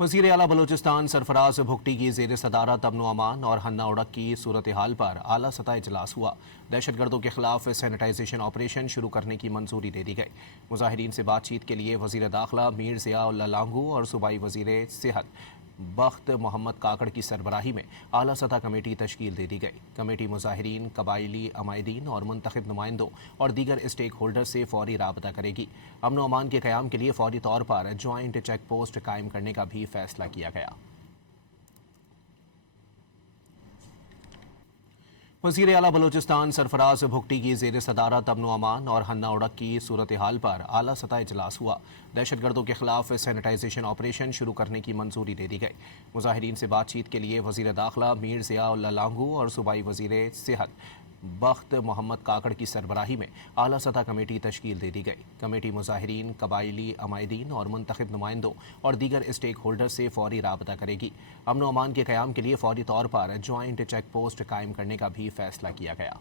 वज़ीर आला बलूचिस्तान सरफराज भुगटी की ज़ेर सदारत अमन अमान और हन्ना उड़क की सूरत हाल पर आला सतह इजलास हुआ। दहशतगर्दों के खिलाफ सैनिटाइजेशन ऑपरेशन शुरू करने की मंजूरी दे दी गई। मुजाहिरीन से बातचीत के लिए वज़ीर दाखिला मीर ज़िया-उल लांगू और सूबाई वज़ीर सेहत बख्त मोहम्मद काकड़ की सरबराही में आला सतह कमेटी तश्कील दे दी गई। कमेटी मुजाहिरीन, कबाइली अमायदीन और मुंतखब नुमाइंदों और दीगर स्टेक होल्डर से फौरी राबता करेगी। अमन अमान के क़याम के लिए फौरी तौर पर ज्वाइंट चेक पोस्ट कायम करने का भी फैसला किया गया। वज़ीर आला बलूचिस्तान सरफराज भुगटी की ज़ेर सदारत अमन अमान और हन्ना उड़क की सूरत हाल पर आला सतह इजलास हुआ। दहशतगर्दों के खिलाफ सैनिटाइजेशन ऑपरेशन शुरू करने की मंजूरी दे दी गई। मुजाहिरीन से बातचीत के लिए वज़ीर दाखिला मीर ज़िया-उल लांगू और सूबाई वज़ीर सेहत बख्त मोहम्मद काकड़ की सरबराही में आला सतह कमेटी तश्कील दे दी गई। कमेटी मुजाहिरीन, कबाइली अमायदीन और मुंतखब नुमाइंदों और दीगर स्टेक होल्डर से फौरी राबता करेगी। अमन अमान के क़याम के लिए फौरी तौर पर ज्वाइंट चेक पोस्ट कायम करने का भी फैसला किया गया।